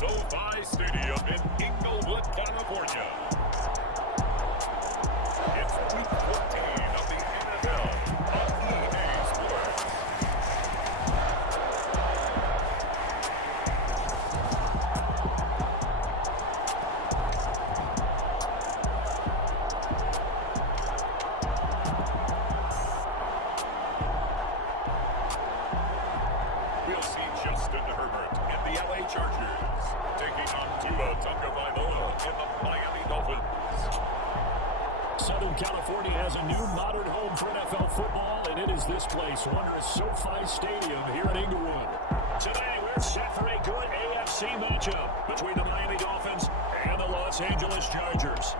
SoFi Stadium in Inglewood, California. It's Week 14 of the NFL on EA Sports. We'll see Justin Herbert in the LA Chargers taking on Tua Tagovailoa in the Miami Dolphins. Southern California has a new modern home for NFL football, and it is this place, wondrous SoFi Stadium here in Inglewood. Today, we're set for a good AFC matchup between the Miami Dolphins and the Los Angeles Chargers.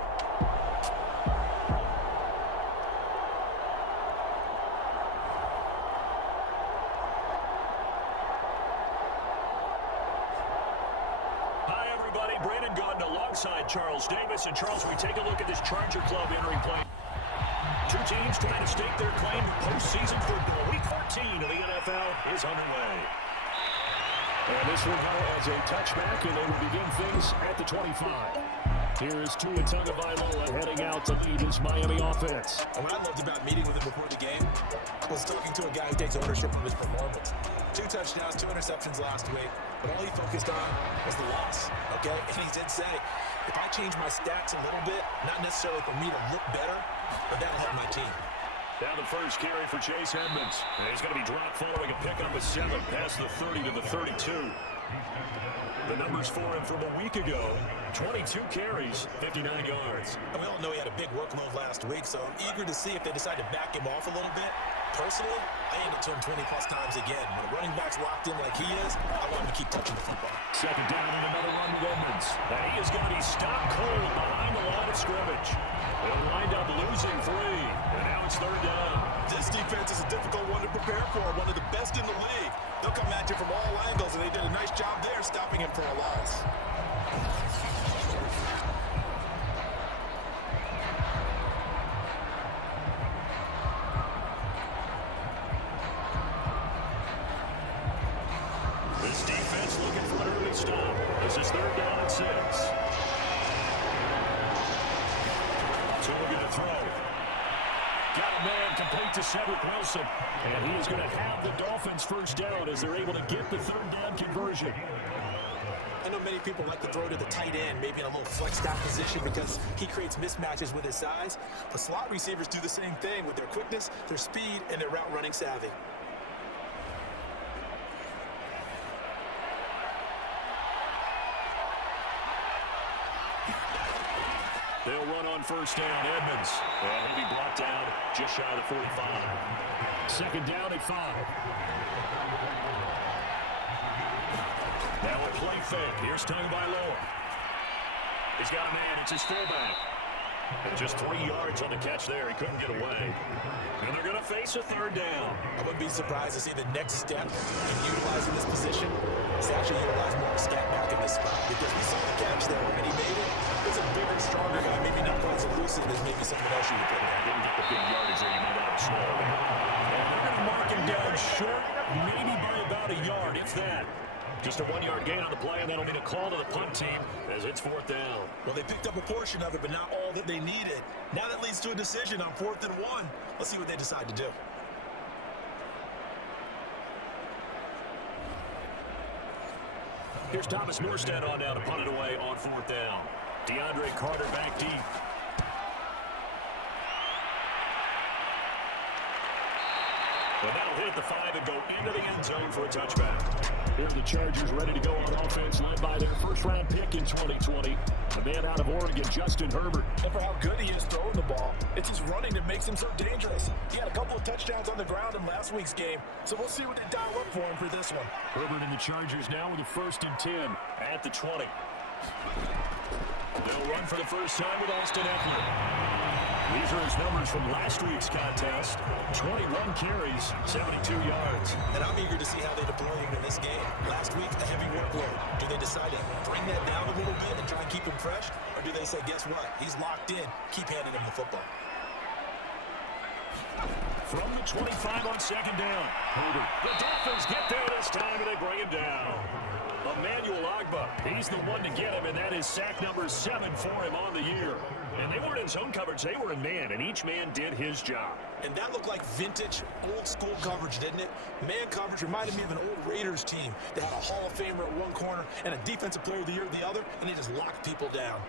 Alongside Charles Davis. And Charles, we take a look at this Charger club entering play. Two teams trying to stake their claim to postseason football. Week 14 of the NFL is underway. And this one has a touchback, and they will begin things at the 25. Here is Tua Tagovailoa heading out to lead his Miami offense. And what I loved about meeting with him before the game was talking to a guy who takes ownership of his performance. 2 touchdowns, 2 interceptions last week, but all he focused on was the loss, okay? And he did say, if I change my stats a little bit, not necessarily for me to look better, but that'll help my team. Down the first carry for Chase Edmonds. And he's going to be dropped following a pickup of 7 past the 30 to the 32. The numbers for him from a week ago, 22 carries, 59 yards. And we all know he had a big workload last week, so I'm eager to see if they decide to back him off a little bit. Personally, I hand it to him 20-plus times again. When a running back's locked in like he is, I want him to keep touching the football. Second down and another run with Edmonds. And he is going to be stopped cold behind the line of scrimmage. They'll wind up losing 3, and now it's third down. This defense is a difficult one to prepare for, one of the best in the league. They'll come at you from all angles, and they did a nice job there stopping him for a loss. This defense looking for an early stop. This is third down and 6. So we're going to throw. Got a man complete to Cedric Wilson. And he is going to have the Dolphins first down as they're able to get the third down conversion. I know many people like to throw to the tight end, maybe in a little flexed out position because he creates mismatches with his size. But slot receivers do the same thing with their quickness, their speed, and their route running savvy. They'll run on first down, Edmonds. And he'll be brought down just shy of the 45. Second down at 5. Now a play fake. Here's Tagovailoa. He's got a man. It's his fullback. And just 3 yards on the catch there. He couldn't get away. And they're going to face a third down. I wouldn't be surprised to see the next step in utilizing this position is to actually utilize more of a scat back in this spot. Because we saw the catch there when he made it. It's a bigger, stronger guy. Maybe not quite as elusive as maybe something else you would put in. Didn't get the big yardage there. You might have him slow. And they're going to mark him down short, maybe by about a yard, if that. Just a 1-yard gain on the play, and that'll be a call to the punt team as it's fourth down. Well, they picked up a portion of it, but not all that they needed. Now that leads to a decision on 4th and 1. Let's see what they decide to do. Here's Thomas Morstead on down to punt it away on 4th down. DeAndre Carter back deep. And that'll hit the 5 and go into the end zone for a touchback. Here are the Chargers ready to go on offense, led by their first-round pick in 2020. A man out of Oregon, Justin Herbert. And for how good he is throwing the ball, it's his running that makes him so dangerous. He had a couple of touchdowns on the ground in last week's game, so we'll see what they dial up for him for this one. Herbert and the Chargers now with a 1st and 10 at the 20. They'll run for the first time with Austin Eckler. These are his numbers from last week's contest. 21 carries, 72 yards. And I'm eager to see how they deploy him in this game. Last week, a heavy workload. Do they decide to bring that down a little bit and try and keep him fresh? Or do they say, guess what? He's locked in. Keep handing him the football. From the 25 on second down. Herbert. The Dolphins get there this time and they bring him down. Emmanuel Ogba He's the one to get him, and that is sack number 7 for him on the year. And they weren't in zone coverage. They were in man, and each man did his job. And that looked like vintage, old-school coverage, didn't it? Man coverage reminded me of an old Raiders team. They had a Hall of Famer at one corner and a Defensive Player of the Year at the other, and they just locked people down.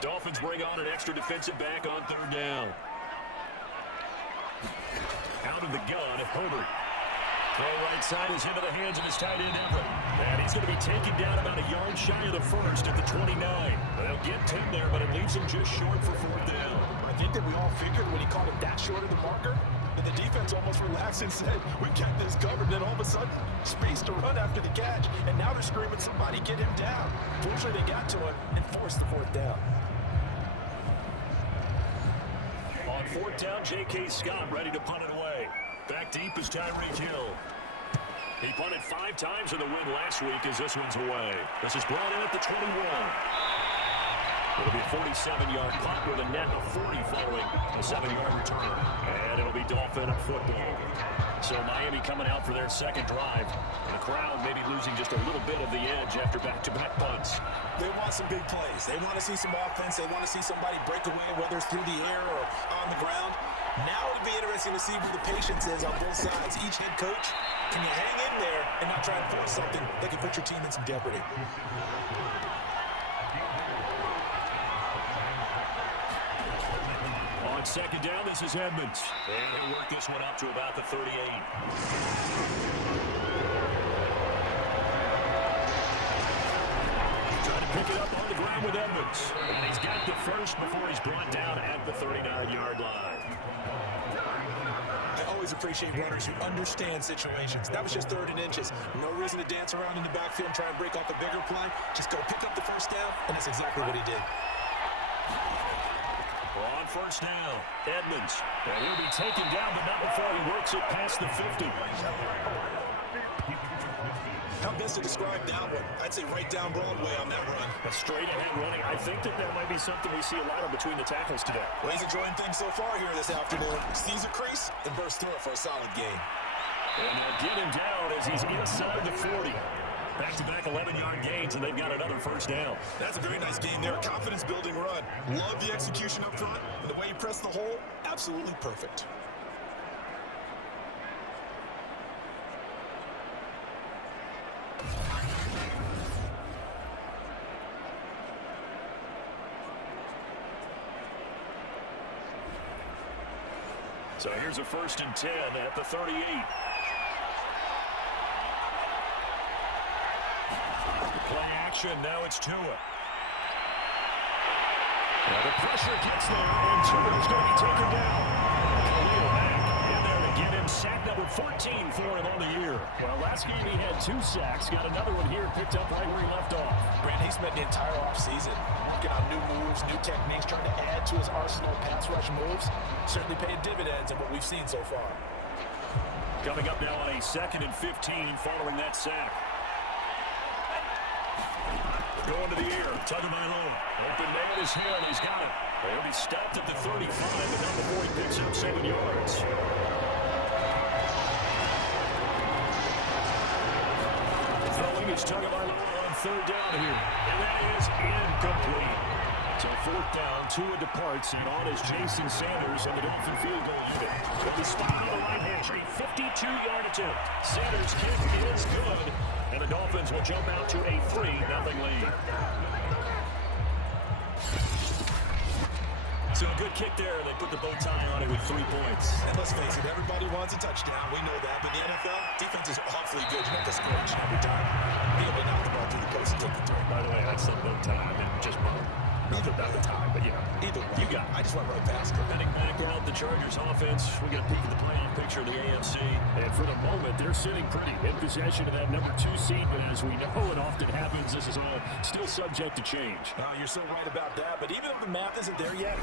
Dolphins bring on an extra defensive back on 3rd down. Out of the gun, Herbert. Throw right side is into the hands of his tight end, Everett. And he's going to be taken down about a yard shy of the first at the 29. They'll get 10 there, but it leaves him just short for 4th down. I think that we all figured when he called him that short of the marker, and the defense almost relaxed and said, we kept this covered. Then all of a sudden, space to run after the catch, and now they're screaming, somebody get him down. Fortunately, they got to him and forced the 4th down. On 4th down, J.K. Scott ready to punt it away. Back deep is Tyreek Hill. He punted 5 times in the win last week as this one's away. This is brought in at the 21. It'll be a 47-yard punt with a net of 40 following a 7-yard return. And it'll be Dolphin football. So Miami coming out for their second drive. And the crowd maybe losing just a little bit of the edge after back-to-back punts. They want some big plays. They want to see some offense. They want to see somebody break away, whether it's through the air or on the ground. Now it'll be interesting to see what the patience is on both sides. Each head coach, can you hang in there and not try and force something that can put your team in some jeopardy? On 2nd down, this is Edmonds. And he'll work this one up to about the 38. Pick it up on the ground with Edmonds. And he's got the first before he's brought down at the 39-yard line. I always appreciate runners who understand situations. That was just 3rd and inches. No reason to dance around in the backfield and try and break off a bigger play. Just go pick up the 1st down, and that's exactly what he did. On 1st down, Edmonds. And he'll be taken down, but not before he works it past the 50. How best to describe that one? I'd say right down Broadway on that run. A straight-ahead running. I think that might be something we see a lot of between the tackles today. Well, he's enjoying things so far here this afternoon. Sees a crease and bursts through it for a solid gain. And they'll get him down as he's inside the 40. Back-to-back 11-yard gains, and they've got another 1st down. That's a very nice game there. Confidence-building run. Love the execution up front. And the way he pressed the hole, absolutely perfect. So here's a 1st and 10 at the 38. Play action, now it's Tua. Now the pressure gets there, and Tua's going to be taken down. Khalil Mack in there to get him sack number 14 for him on the year. Well, last game he had 2 sacks, got another one here, picked up right where he left off. Brand, he spent the entire offseason working on new moves, new techniques, trying to add to his arsenal of pass rush moves. Certainly paid dividends in what we've seen so far. Coming up now on a 2nd and 15 following that sack. Going to the air, Tagovailoa. Open man is here, and he's got it. He'll be stopped at the 35, but not before he picks up 7 yards. Throwing is Tagovailoa on 3rd down here, and that is incomplete. So 4th down, Tua departs, and on is Jason Sanders and the Dolphin field goal unit. With the spot on the right hash, a 52-yard attempt. Sanders' kick is good, and the Dolphins will jump out to a 3-0 lead. So a good kick there. They put the bow tie on it with 3 points. And let's face it, everybody wants a touchdown. We know that. But in the NFL, defense is awfully good. You have to score each and every time. Be able to knock the ball through the post and take the throw. By the way, that's the bow tie. I mean, just bow. Not the time, but either way. You got it. I just went right past it. Heading back out the Chargers offense. We get a peek at the playoff picture of the AFC. And for the moment, they're sitting pretty in possession of that number 2 seed. But as we know, it often happens. This is all still subject to change. You're so right about that. But even if the math isn't there yet,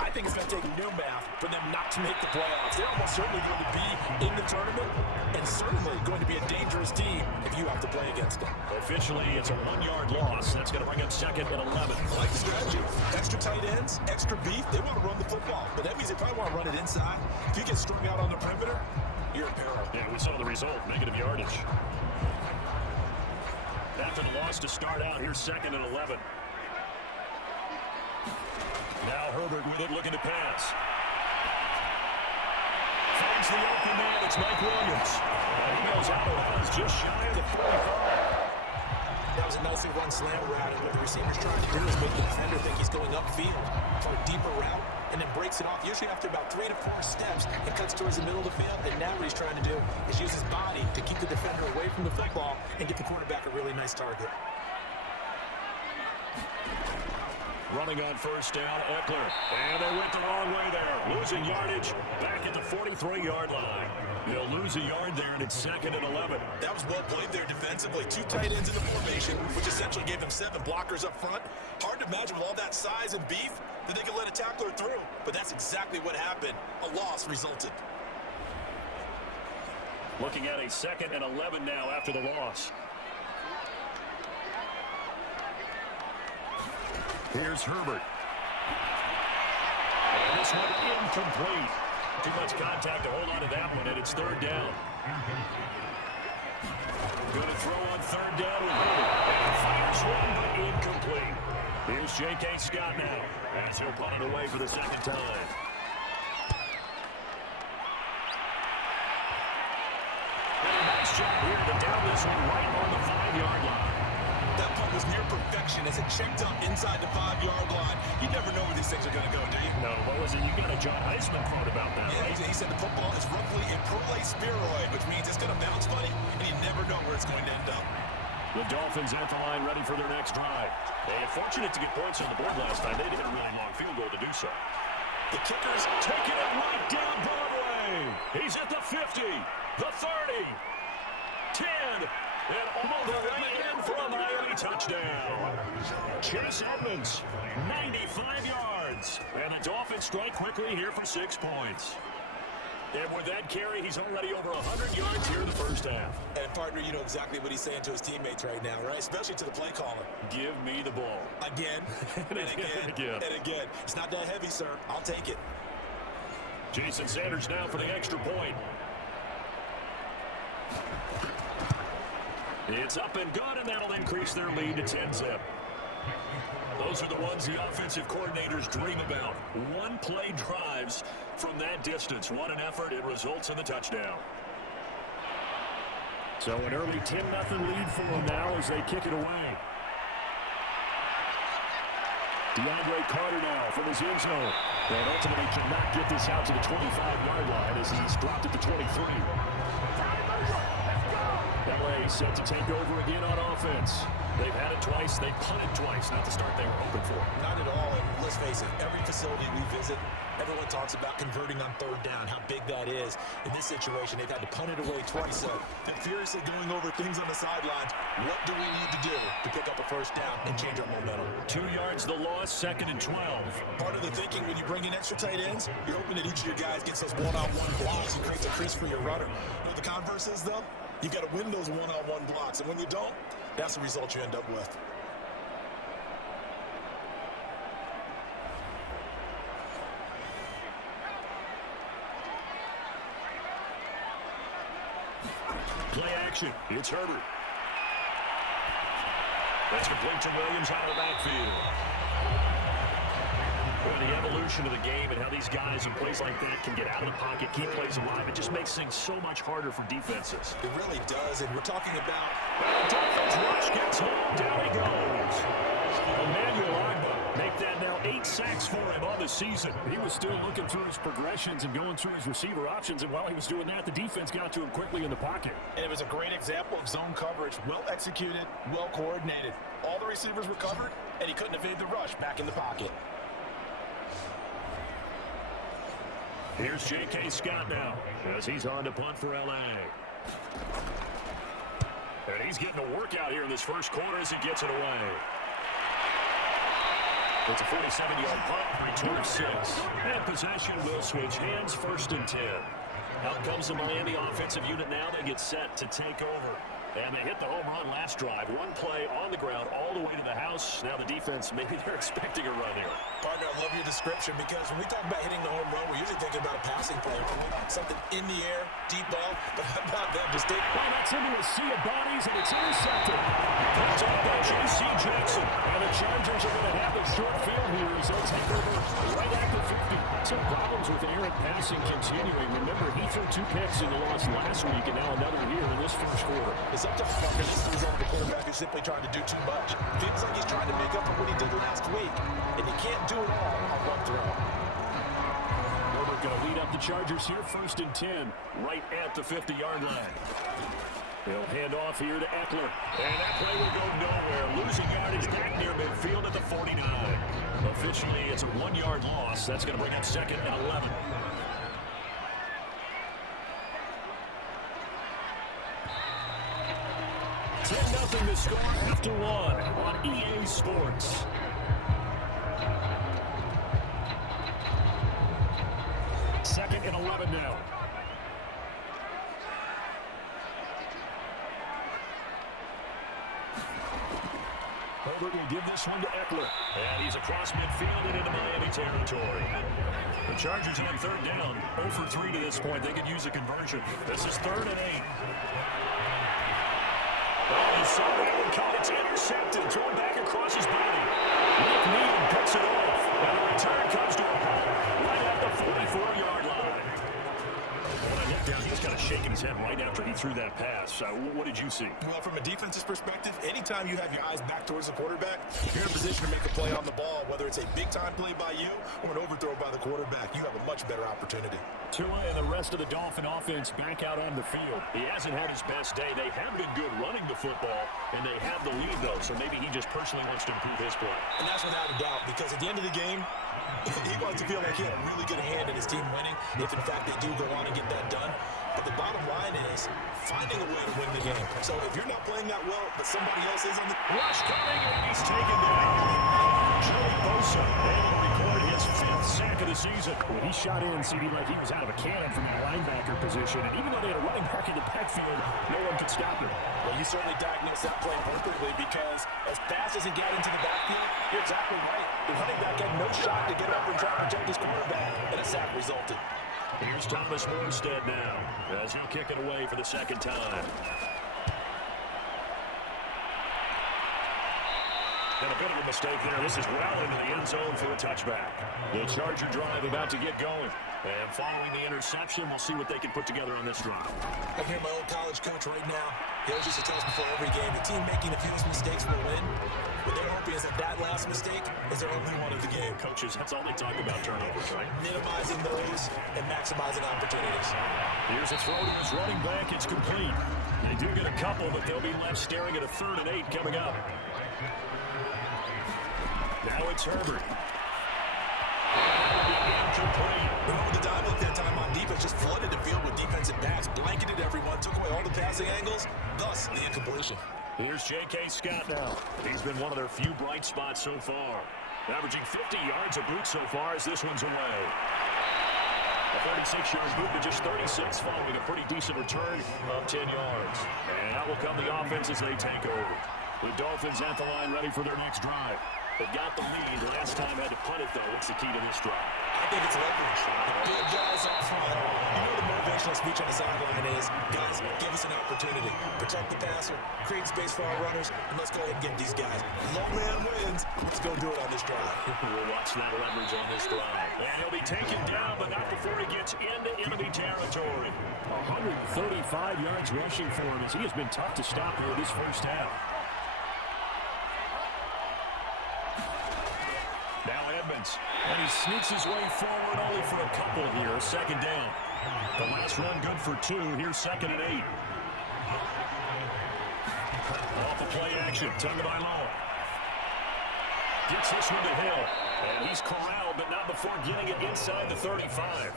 I think it's going to take no math for them not to make the playoffs. They're almost certainly going to be in the tournament, and certainly going to be a dangerous team if you have to play against them. Officially, it's a 1-yard loss. That's going to bring up 2nd and 11. I like the strategy. Extra tight ends, extra beef. They want to run the football, but that means they probably want to run it inside. If you get strung out on the perimeter, you're in peril. Yeah, we saw the result, negative yardage. after the loss to start out. Here's 2nd and 11. Now Herbert with it, looking to pass. Finds the open man. It's Mike Williams. And he goes out of bounds just shy of the 45. That was a nicely run slant route, and what the receiver's trying to do is make the defender think he's going upfield for a deeper route, and then breaks it off, usually after about 3 to 4 steps, and cuts towards the middle of the field. And now what he's trying to do is use his body to keep the defender away from the football and get the quarterback a really nice target. Running on first down, Eckler. And they went the wrong way there. Losing yardage back at the 43-yard line. They'll lose a yard there, and it's 2nd and 11. That was well played there defensively. 2 tight ends in the formation, which essentially gave them 7 blockers up front. Hard to imagine with all that size and beef that they could let a tackler through. But that's exactly what happened. A loss resulted. Looking at a 2nd and 11 now after the loss. Here's Herbert. And this one incomplete. Too much contact to hold on to that one, and it's 3rd down. Going to throw on 3rd down with Herbert. And fires one, but incomplete. Here's J.K. Scott now, as he'll punt it away for the 2nd time. And a nice job here to down this one right on the 5-yard line. That punt was near perfection as it checked up inside the 5-yard line. You never know where these things are going to go, do you? No, what was it? You got a John Heisman quote about that, Yeah, right? he said the football is roughly a prolate spheroid, which means it's going to bounce funny, and you never know where it's going to end up. The Dolphins at the line ready for their next drive. They were fortunate to get points on the board last time. They hit a really long field goal to do so. The kickers Taking it right down Broadway. He's at the 50, the 30, 10, and all the way in for a Miami touchdown. Chase Edmonds, 95 yards. And the Dolphins strike quickly here for 6 points. And with that carry, he's already over 100 yards here in the first half. And, partner, you know exactly what he's saying to his teammates right now, right? Especially to the play caller. Give me the ball. Again, and again, and again. It's not that heavy, sir. I'll take it. Jason Sanders now for the extra point. It's up and good, and that'll increase their lead to 10-zip. Those are the ones the offensive coordinators dream about. One-play drives from that distance. What an effort. It results in the touchdown. So an early 10-0 lead for them now as they kick it away. DeAndre Carter now from his end zone. And ultimately cannot get this out to the 25-yard line as he's dropped at the 23. LA set to take over again on offense. They've had it twice. They've punted twice. Not the start they were hoping for. Not at all. And let's face it, every facility we visit, everyone talks about converting on 3rd down, how big that is. In this situation, they've had to punt it away twice. So they're furiously going over things on the sidelines. What do we need to do to pick up a 1st down and change our momentum? 2 yards the loss, 2nd and 12. Part of the thinking when you bring in extra tight ends, you're hoping that each of your guys gets those one-on-one blocks and creates a crease for your runner. You know what the converse is, though? You've got to win those one-on-one blocks. And when you don't, that's the result you end up with. Play action. It's Herbert. That's complete to Williams out of the backfield. Well, the evolution of the game and how these guys in plays like that can get out of the pocket, keep plays alive, it just makes things so much harder for defenses. It really does, and we're talking about... Dolphins rush gets home. Down he goes. Emmanuel Agba make that now 8 sacks for him on the season. He was still looking through his progressions and going through his receiver options, and while he was doing that, the defense got to him quickly in the pocket. And it was a great example of zone coverage. Well executed, well coordinated. All the receivers were covered, and he couldn't evade the rush back in the pocket. Here's J.K. Scott now as he's on to punt for L.A. And he's getting a workout here in this first quarter as he gets it away. It's a 47-yard punt, return of 6. And possession will switch hands, 1st and 10. Out comes the Miami offensive unit now. They get set to take over. And they hit the home run last drive. One play on the ground all the way to the house. Now the defense, maybe they're expecting a run here. Partner, I love your description because when we talk about hitting the home run, we're usually thinking about a passing play. Something in the air, deep ball. But how about that? Just take... Well, that's into a sea of bodies, and it's intercepted. Picked up by J.C. Jackson. And the Chargers are going to have the short field here as they'll take over right at the 50. Some problems with errant passing continuing. Remember, he threw 2 picks in the loss last week, and now another here in this first quarter. Sometimes Parker just feels like the quarterback is simply trying to do too much. Feels like he's trying to make up for what he did last week, and you can't do it all on one throw. We're going to lead up the Chargers here, 1st and 10, right at the 50-yard line. They'll hand off here to Eckler, and that play will go nowhere. Losing yardage back near midfield at the 49. Officially, it's a 1-yard loss. That's going to bring up 2nd and 11. Nothing to score after 1 on EA Sports. Second and 11 now. Herbert will give this one to Eckler. And he's across midfield and into Miami territory. The Chargers on 3rd down. 0 for 3 to this point. They could use a conversion. This is 3rd and 8. It's intercepted, thrown back across his body. Nick Needham picks it off, and the return comes to a halt right at the 44-yard line. When I looked down, he was kind of shaking his head right after he threw that pass. What did you see? Well, from a defensive perspective, anytime you have your eyes back towards the quarterback, you're in a position to make a play on the ball, whether it's a big-time play by you or an overthrow by the quarterback. You have a much better opportunity. Tua and the rest of the Dolphin offense back out on the field. He hasn't had his best day. They have been good running the football, and they have the lead, though, so maybe he just personally wants to improve his play. And that's without a doubt, because at the end of the game, he wants to feel like he had a really good hand in his team winning, if in fact they do go on and get that done. But the bottom line is finding a way to win the game. So if you're not playing that well, but somebody else is on the rush coming, and he's taken down. Joey Bosa able to record his 5th sack of the season. When he shot in, seemed like he was out of a cannon from that linebacker position. And even though they had a running back in the backfield, no one could stop him. Well, you certainly diagnosed that play perfectly, because as fast as he got into the backfield, you're exactly right. The running back had no shot to get up and try to protect his quarterback, and a sack resulted. Here's Thomas Morstead now, as he'll kick it away for the 2nd time. And a bit of a mistake there. This is well into the end zone for a touchback. The Charger drive about to get going. And following the interception, we'll see what they can put together on this drive. I hear my old college coach right now. He always used to tell us before every game, the team making the fewest mistakes will win. What they're hoping is that last mistake is their only one of the game. Coaches, that's all they talk about, turnovers, right? Minimizing those and maximizing opportunities. Here's a throw to his running back. It's complete. They do get a couple, but they'll be left staring at a 3rd and 8 coming up. Now it's Herbert. Incomplete. The Diamond that time on defense just flooded the field with defensive backs, blanketed everyone, took away all the passing angles, thus the incompletion. Here's J.K. Scott now. He's been one of their few bright spots so far. Averaging 50 yards a boot so far as this one's away. A 36-yard boot to just 36 following a pretty decent return of 10 yards. And that will come the offense as they take over. The Dolphins at the line ready for their next drive. They've got the lead. Last time had to punt it, though. What's the key to this drive? I think it's leverage. The big guys up front. You know the motivational speech on the sideline is, guys, give us an opportunity. Protect the passer, create space for our runners, and let's go ahead and get these guys. Long man wins. Let's go do it on this drive. We'll watch that leverage on this drive. And he'll be taken down, but not before he gets into enemy territory. 135 yards rushing for him as he has been tough to stop here this first half. And he sneaks his way forward only for a couple here. 2nd down. The last run good for 2. Here's 2nd and 8. Off the play action. Tagovailoa gets this one to Hill. And he's corralled, but not before getting it inside the 35.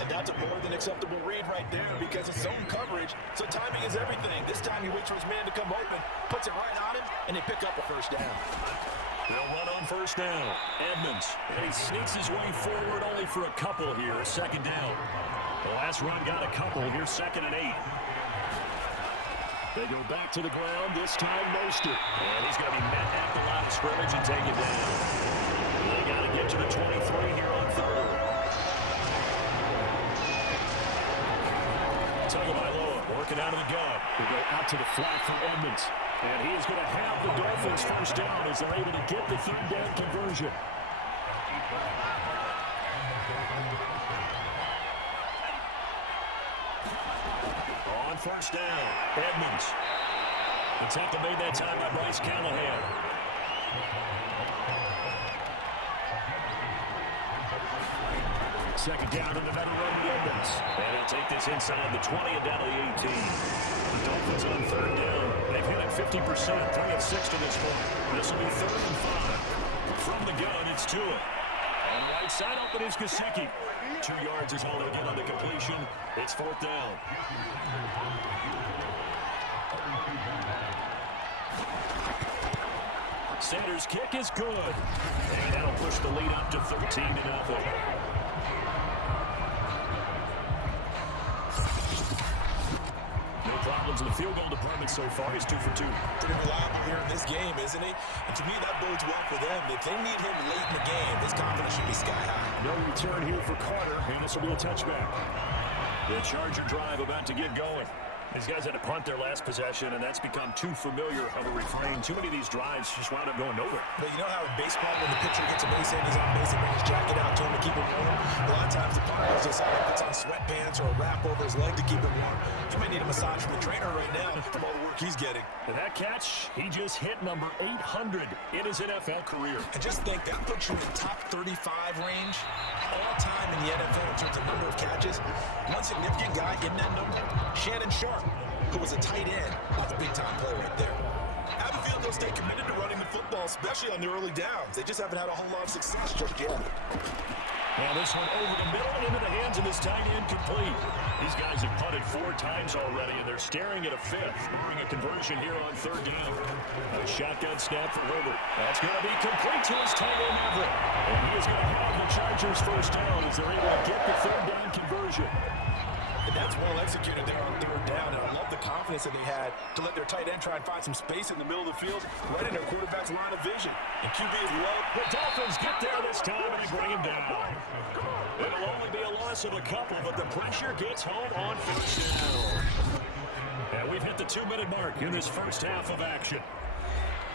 And that's a more than acceptable read right there, because it's zone coverage, so timing is everything. This time he waits for his man to come open, puts it right on him, and they pick up a 1st down. They'll run on 1st down. Edmonds. And he sneaks his way forward only for a couple here. 2nd down. The last run got a couple. Here's 2nd and 8. They go back to the ground. This time Mostert. And he's going to be met at the line of scrimmage and taken down. They got to get to the 23 here on 3rd. Tagovailoa Working out of the gun. They go out to the flat for Edmonds. And he is going to have the Dolphins first down as they're able to get the third down conversion. On first down, Edmonds. The tackle made that time by Bryce Callahan. Second down and another run to Edmonds. And he'll take this inside the 20 and down to the 18. The Dolphins on third down. They've hit it 50%, 3 of 6 to this point. This will be 3rd and 5. From the gun, it's Tua. On right side open is Gesicki. 2 yards is all they get on the completion. It's 4th down. Sanders' kick is good. And that'll push the lead up to 13-0. No problems in the field goal department so far. He's 2 for 2. Pretty reliable here in this game, isn't he? And to me, that bodes well for them. If they need him late in the game, his confidence should be sky high. No return here for Carter, and this will be a touchback. The Charger drive about to get going. These guys had to punt their last possession, and that's become too familiar of a refrain. Too many of these drives just wound up going nowhere. But you know how in baseball, when the pitcher gets a base hit, he's on base and brings his jacket out to him to keep him warm? A lot of times the punter just puts on sweatpants or a wrap over his leg to keep him warm. He might need a massage from the trainer right now from all the work he's getting. And that catch, he just hit number 800 in his NFL career. And just think, that puts you in the top 35 range all time in the NFL in terms of number of catches. One significant guy in that number, Shannon Sharp, who was a tight end. That's a big-time play right there. I have a feeling they'll stay committed to running the football, especially on the early downs. They just haven't had a whole lot of success just yet. Now this one over the middle and into the hands of this tight end complete. These guys have punted 4 times already, and they're staring at a 5th, barring a conversion here on 3rd down. A shotgun snap for Herbert. That's going to be complete to his tight end Everett. And he is going to have the Chargers first down as they're able to get the 3rd down conversion. And that's well executed there on 3rd down. And I love the confidence that they had to let their tight end try and find some space in the middle of the field, right in their quarterback's line of vision. And QB is low. The Dolphins get there this time and they bring him down. It'll only be a loss of a couple, but the pressure gets home on first down. And we've hit the 2-minute mark in this first half of action.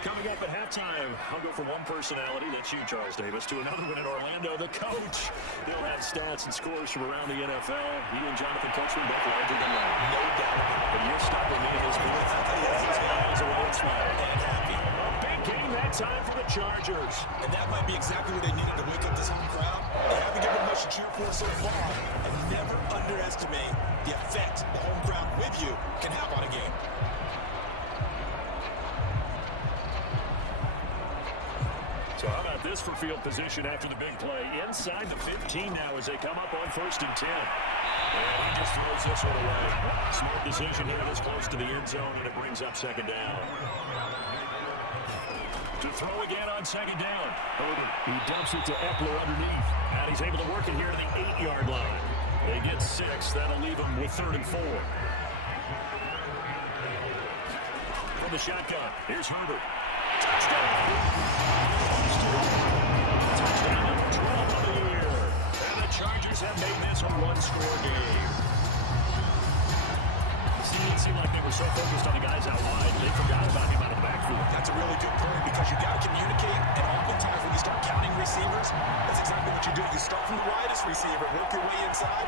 Coming up at halftime, I'll go from one personality, that's you, Charles Davis, to another one in Orlando, the coach. They'll have stats and scores from around the NFL. He and Jonathan Coachman both larger than life. No doubt about it. And you're stuck with me in his booth. He's miles away and smiling. And happy. A big game that time for the Chargers. And that might be exactly what they needed to wake up this home crowd. They haven't given much to cheer for so far. And never underestimate the effect the home crowd with you can have on a game. So how about this for field position after the big play? Inside the 15 now as they come up on 1st and 10. And he just throws this one away. Smart decision here this close to the end zone, and it brings up 2nd down. To throw again on 2nd down. Herbert, he dumps it to Eckler underneath. And he's able to work it here at the 8-yard line. They get 6. That'll leave them with 3rd and 4. From the shotgun, here's Herbert. Touchdown! Touchdown number 12 of the year. And the Chargers have made this a 1-score game. See, it seemed like they were so focused on the guys out wide, they forgot about him out of the backfield. That's a really good point because you got to communicate, and oftentimes when you start counting receivers, that's exactly what you do. You start from the widest receiver, work your way inside.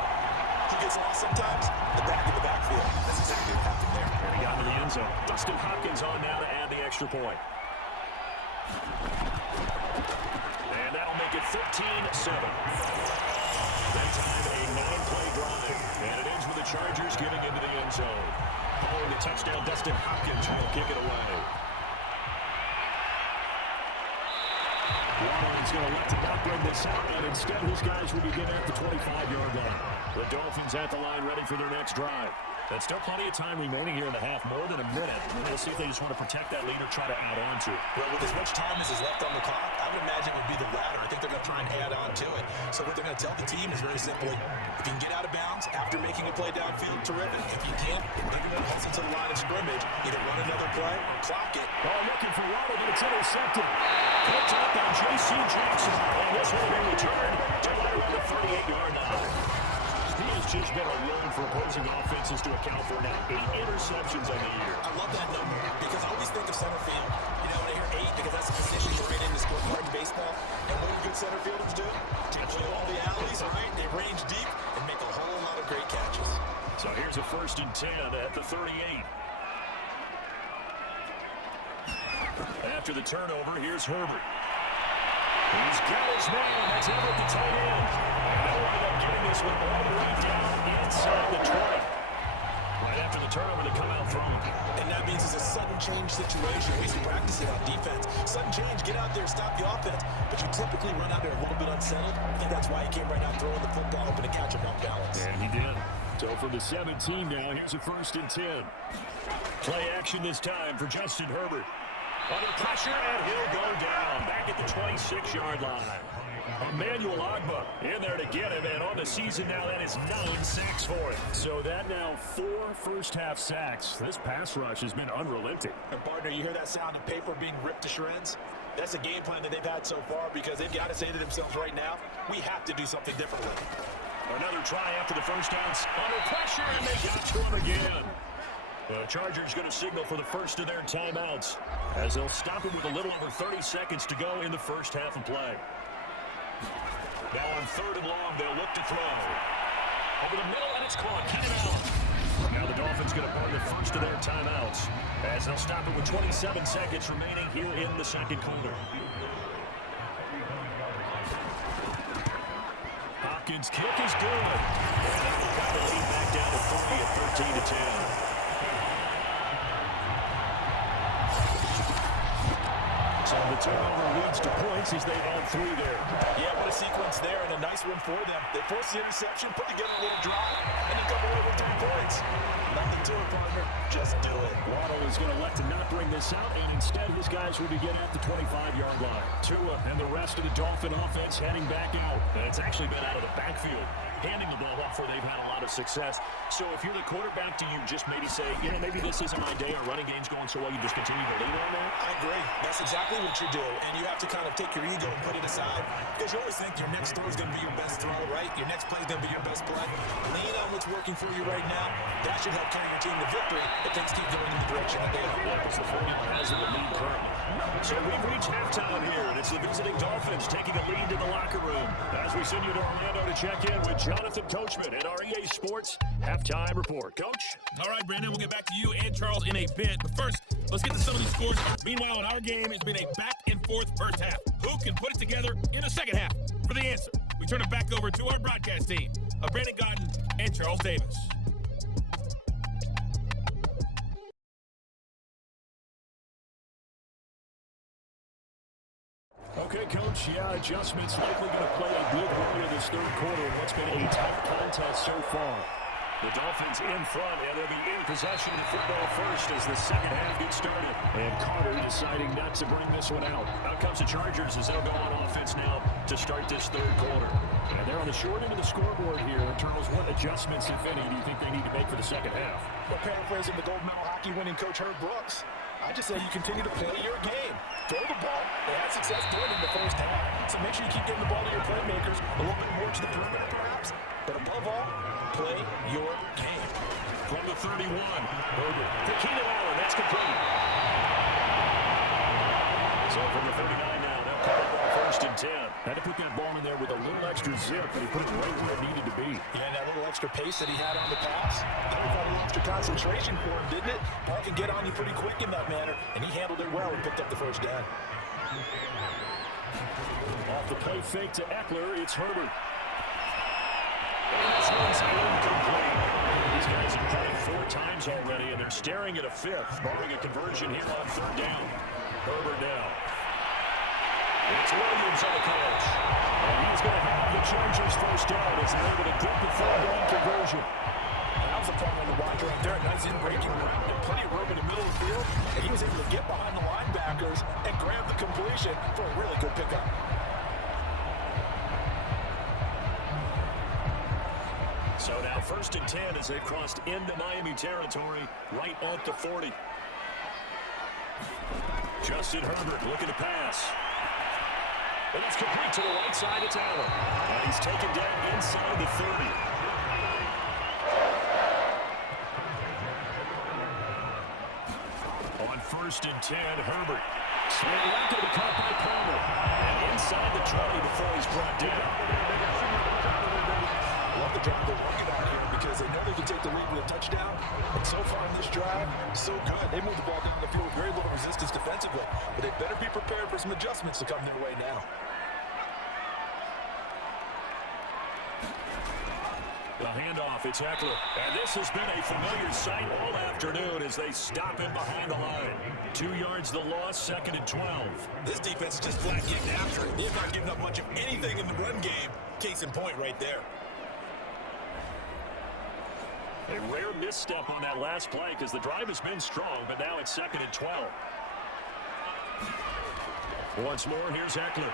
He gets lost sometimes, the back in the backfield. That's exactly what happened there. And he got to the end zone. Dustin Hopkins on now to add the extra point. And that'll make it 13-7. That time a 9-play drive. And it ends with the Chargers getting into the end zone. Following the touchdown, Dustin Hopkins will kick it away. He's going to let the not bring this out, and instead his guys will begin at the 25-yard line. The Dolphins at the line ready for their next drive. There's still plenty of time remaining here in the half, more than a minute. We'll see if they just want to protect that lead or try to add on to it. Well, with as much time as is left on the clock, I would imagine it would be the latter. I think they're going to try and add on to it. So what they're going to tell the team is very simply, if you can get out of bounds after making a play downfield, terrific. If you can't, maybe we'll head into the line of scrimmage, either run another play or clock it. Oh, looking for Waddle, but it's intercepted. Picked up by J.C. Jackson. And this will be returned to right around the 38-yard line. He is just been a load for opposing offenses to account for now. 8 interceptions on the year. I love that number because I always think of center field. You know, when I hear 8, because that's a position you're right in the scorecard in baseball. And what do good center fielders do? They play all the alleys, right? They range deep and make a whole lot of great catches. So here's a 1st and 10 at the 38. After the turnover, here's Herbert. He's got his man. That's Everett, the tight end. And they'll wind up getting this one all the way down inside the 20. Right after the turnover, they come out throwing. And that means it's a sudden change situation. We used to practice it on defense. Sudden change, get out there, stop the offense. But you typically run out there a little bit unsettled. I think that's why he came right out throwing the football, hoping to catch him off balance. And he did. So from the 17 now, here's a 1st and 10. Play action this time for Justin Herbert. Under pressure, and he'll go down back at the 26-yard line. Emmanuel Ogbah in there to get him, and on the season now, that is 9 sacks for him. So that now 4 first-half sacks. This pass rush has been unrelenting. And partner, you hear that sound of paper being ripped to shreds? That's a game plan that they've had so far because they've got to say to themselves right now, we have to do something differently. Another try after the first down. Under pressure, and they got to him again. The Chargers going to signal for the first of their timeouts as they'll stop it with a little over 30 seconds to go in the first half of play. Now on 3rd and long, they'll look to throw. Over the middle, and it's caught. Keenan Allen. Now the Dolphins going to burn the first of their timeouts as they'll stop it with 27 seconds remaining here in the second quarter. Hopkins' kick is good. And that will cut the lead back down to 40 at 13-10. So the turnover leads to points as they add 3 there. Yeah, what a sequence there, and a nice one for them. They forced the interception, put together a little drive, and then come away with 3 points. Nothing to it, partner. Just do it. Waddle is going to elect to not bring this out, and instead his guys will begin at the 25-yard line. Tua and the rest of the Dolphin offense heading back out. And it's actually been out of the backfield, handing the ball off where they've had a lot of success. So if you're the quarterback, do you just maybe say, you know, maybe this isn't my day, our running game's going so well, you just continue to lean on that? I agree. That's exactly what you do, and you have to kind of take your ego and put it aside because you always think your next throw is going to be your best throw, right? Your next play is going to be your best play. Lean on what's working for you right now. That should help carry your team to victory if things keep going in the direction that they are. The 40 has the lead currently. So we've reached halftime here, and it's the visiting Dolphins taking a lead to the locker room as we send you to Orlando to check in with Jonathan Coachman at our EA Sports Halftime Report. Coach? All right, Brandon, we'll get back to you and Charles in a bit. But first, let's get to some of these scores. Meanwhile, in our game, it's been a back-and-forth first half. Who can put it together in the second half? For the answer, we turn it back over to our broadcast team of Brandon Godden and Charles Davis. Okay, Coach, yeah, adjustments likely going to play a good role in this third quarter in what's been a tight contest so far. The Dolphins in front, and they'll be in possession of the football first as the second half gets started. And Carter deciding not to bring this one out. Out comes the Chargers as they'll go on offense now to start this third quarter. And they're on the short end of the scoreboard here. Charles, what adjustments, if any, do you think they need to make for the second half? Well, paraphrasing the gold medal hockey winning coach Herb Brooks, I just say you continue to play your game. Throw the ball. They had success doing it in the first half. So make sure you keep getting the ball to your playmakers, a little bit more to the perimeter perhaps. But above all, play your game. From the 31, Herbert to Keenan Allen. That's complete. So from the 39 now, they'll call it ball 1st and 10. Had to put that ball in there with a little extra zip, and he put it right where it needed to be. Yeah, and that little extra pace that he had on the pass, probably got a little extra concentration for him, didn't it? Ball can get on you pretty quick in that manner, and he handled it well and picked up the first down. Off the play fake to Eckler, it's Herbert. And this one's incomplete. These guys have played 4 times already, and they're staring at a 5th, barring a conversion here on 3rd down. Herbert now. It's Williams on the catch. And he's going to have the Chargers first down as they're able to get the 3rd down conversion. That was a fun one to watch right there. Nice in-breaking route and plenty of room in the middle of the field. And he was able to get behind the linebackers and grab the completion for a really good pickup. So now 1st and 10 as they've crossed into Miami territory right at the 40. Justin Herbert looking to pass. And it's complete to the right side. It's Allen. And he's taken down inside the 30. 1st and 10, Herbert. Swing left to be caught by Palmer. And inside the 20 before he's brought down. Love the drive they're working on here because they know they can take the lead with a touchdown. And so far in this drive, so good. They moved the ball down the field with very little resistance defensively. But they better be prepared for some adjustments to come their way now. The handoff, it's Eckler. And this has been a familiar sight all afternoon as they stop him behind the line. 2 yards the loss, 2nd and 12. This defense is just flat getting after it. They've not given up much of anything in the run game. Case in point right there. A rare misstep on that last play because the drive has been strong, but now it's 2nd and 12. Once more, here's Eckler.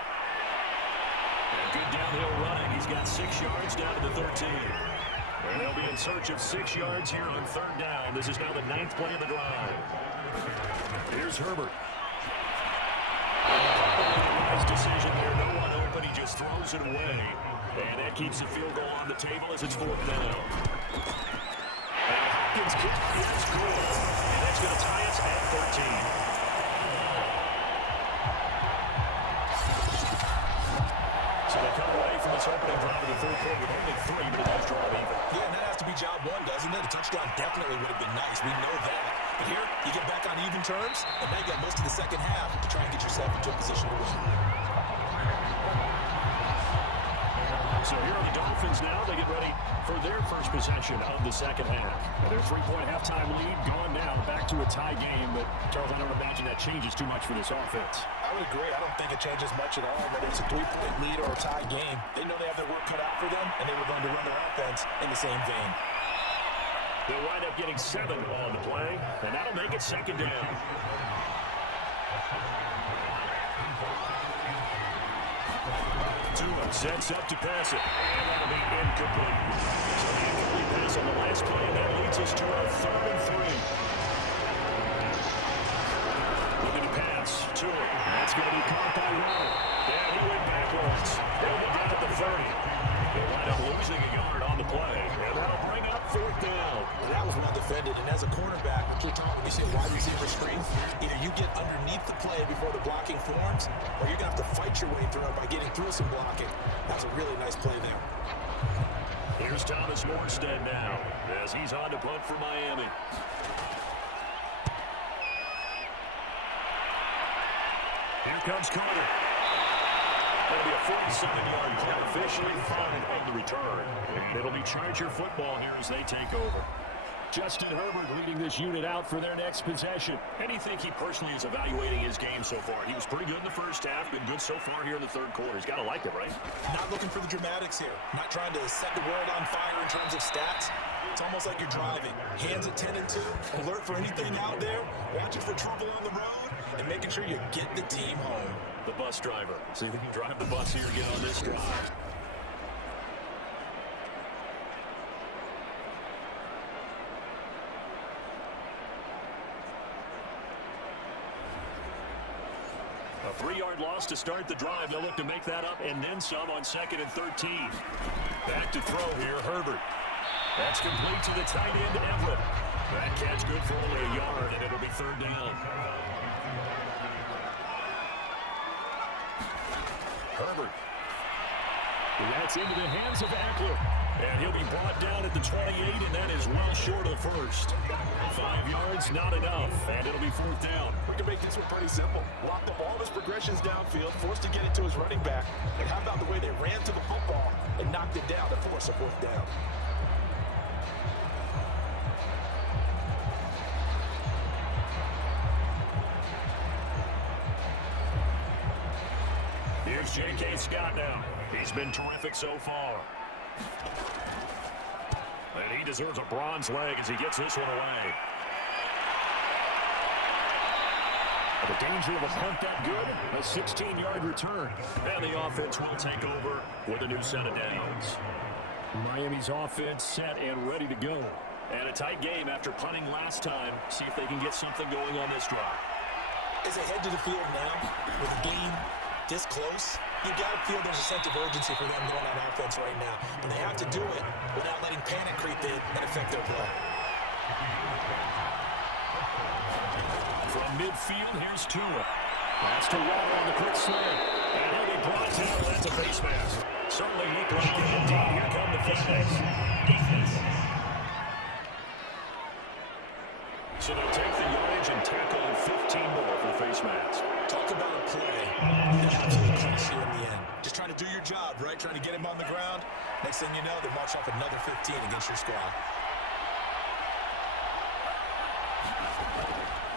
And good downhill running. He's got 6 yards down to the 13. And they'll be in search of 6 yards here on 3rd down. This is now the 9th play of the drive. Here's Herbert. Nice decision there. No one open. He just throws it away. And that keeps the field goal on the table as it's 4th down. And Hopkins kick is good. And that's going to tie us at 13. So they come away from this opening drive in the 3rd quarter with only 3, but it does drive even. Yeah, and that has to be job one, doesn't it? A touchdown definitely would have been nice. We know that. But here, you get back on even terms, and now you got most of the second half to try and get yourself into a position to win. So here are the Dolphins now. They get ready for their first possession of the second half. Their 3-point halftime lead gone now. Back to a tie game, but Charles, I don't imagine that changes too much for this offense. I would agree. I don't think it changes much at all, whether it's a 3-point lead or a tie game. They know they have their work cut out for them, and they were going to run their offense in the same vein. They'll wind up getting 7 on the play, and that'll make it 2nd down. Tua sets up to pass it, and that'll be incomplete. So the incomplete pass on the last play, and that leads us to our 3rd and 3. Looking to pass, Tua. That's going to be caught by Rowe. And he went backwards. They'll be down at the 30. They'll wind up losing a yard on the play, and that'll bring up 4th down. That was well defended, and as a quarterback, what you're talking when you see a wide receiver screen, either you get underneath the play before the blocking forms, or you're going to have to fight your way through it by getting through some blocking. That's a really nice play there. Here's Thomas Morstead now, as he's on to punt for Miami. Here comes Carter. That'll be a 47-yard punt, officially fine on the return. And it'll be Charger football here as they take over. Justin Herbert leading this unit out for their next possession. And you think he personally is evaluating his game so far? He was pretty good in the first half, been good so far here in the 3rd quarter. He's got to like it, right? Not looking for the dramatics here. Not trying to set the world on fire in terms of stats. It's almost like you're driving. Hands at 10 and 2, alert for anything out there, watching for trouble on the road, and making sure you get the team home. The bus driver. See if we can drive the bus here again on this drive. A 3-yard loss to start the drive. They'll look to make that up and then some on 2nd and 13. Back to throw here, Herbert. That's complete to the tight end, Everett. That catch good for only a yard, and it'll be 3rd down. Herbert. That's into the hands of Eckler. And he'll be brought down at the 28, and that is well short of the first. 5 yards, not enough, and it'll be 4th down. We can make this one pretty simple. Lock up all of his progressions downfield, forced to get it to his running back. And how about the way they ran to the football and knocked it down to force a 4th down? Here's J.K. Scott now. He's been terrific so far. And he deserves a bronze leg as he gets this one away. The danger of a punt that good, a 16-yard return. And the offense will take over with a new set of downs. Miami's offense set and ready to go. And a tight game after punting last time. See if they can get something going on this drive. As they head to the field now, with a game this close, you got to feel there's a sense of urgency for them going on offense right now. But they have to do it without letting panic creep in and affect their play. From midfield. Here's Tua. That's to Waddle on the quick slant. And he'll be brought down. That's a face mask. Certainly looked like it. Indeed, here come the flags. So they'll take the yardage and tackle 15 more for the face mask. Talk about a play that absolutely crushed you in the end. Just trying to do your job, right? Trying to get him on the ground. Next thing you know, they march off another 15 against your squad.